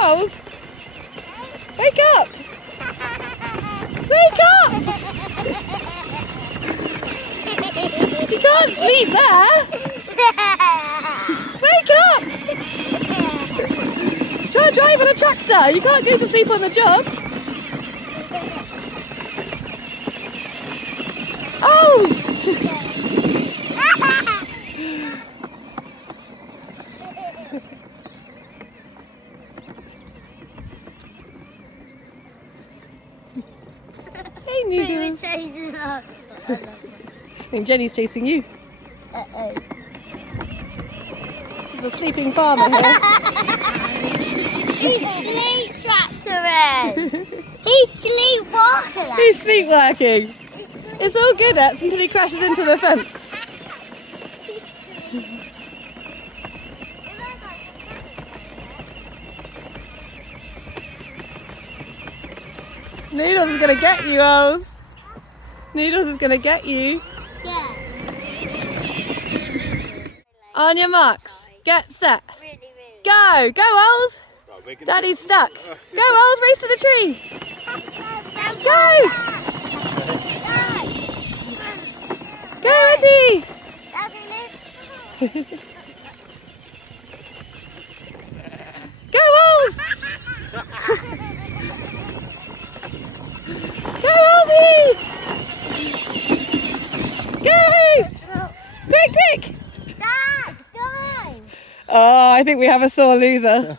Owls, wake up! Wake up! You can't sleep there! Wake up! Try driving a tractor, you can't go to sleep on the job. Owls! Hey, Noodles. I think Jenny's chasing you. Uh-oh. She's a sleeping farmer here. He's sleep tractoring. He's sleepwalking. He's sleepwalking. It's all good at until he crashes into the fence. Noodles is going to get you, Owls. Noodles is going to get you. Yeah. On your marks, get set, Really. go! Go, Owls! Daddy's stuck. Go, Owls, race to the tree. Go! Go, Eddie! Go, Owls! Go, Owlsie! Go! Quick! Oh, I think we have a sore loser.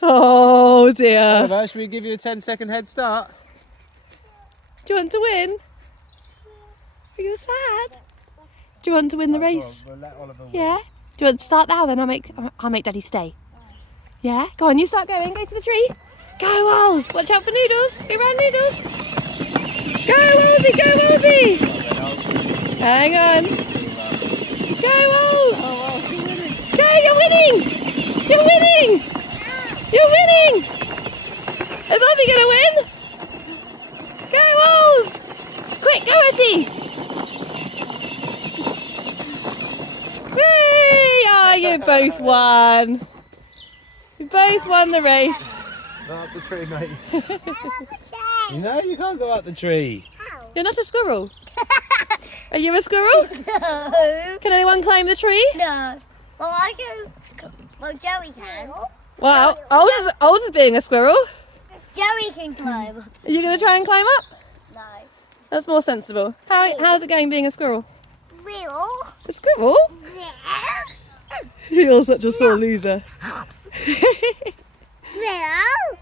Oh dear. Oliver, should we give you a 10-second head start? Do you want to win? Are you sad? Do you want to win the race? We'll let Oliver win. Yeah? Do you want to start now then? I'll make Daddy stay. Yeah? Go on, you start going. Go to the tree. Go, Owls. Watch out for Noodles. Go round Noodles. Go, Owlsie. Go, Owlsie. Hang on. Go, Owls. Go, you're winning. You're winning. You're winning. Is Ozzy going to win? Go, Owls. Quick, go, Eddie. Whee! Oh, you both won. You both won the race. Go up the tree, mate. You know you can't go up the tree. You're not a squirrel. Are you a squirrel? No. Can anyone climb the tree? No. Well, I can. Well, Joey can. Well, Owls is being a squirrel. Joey can climb. Are you going to try and climb up? No. That's more sensible. How's it going being a squirrel? Real? A squirrel? You're such a sore loser. Real?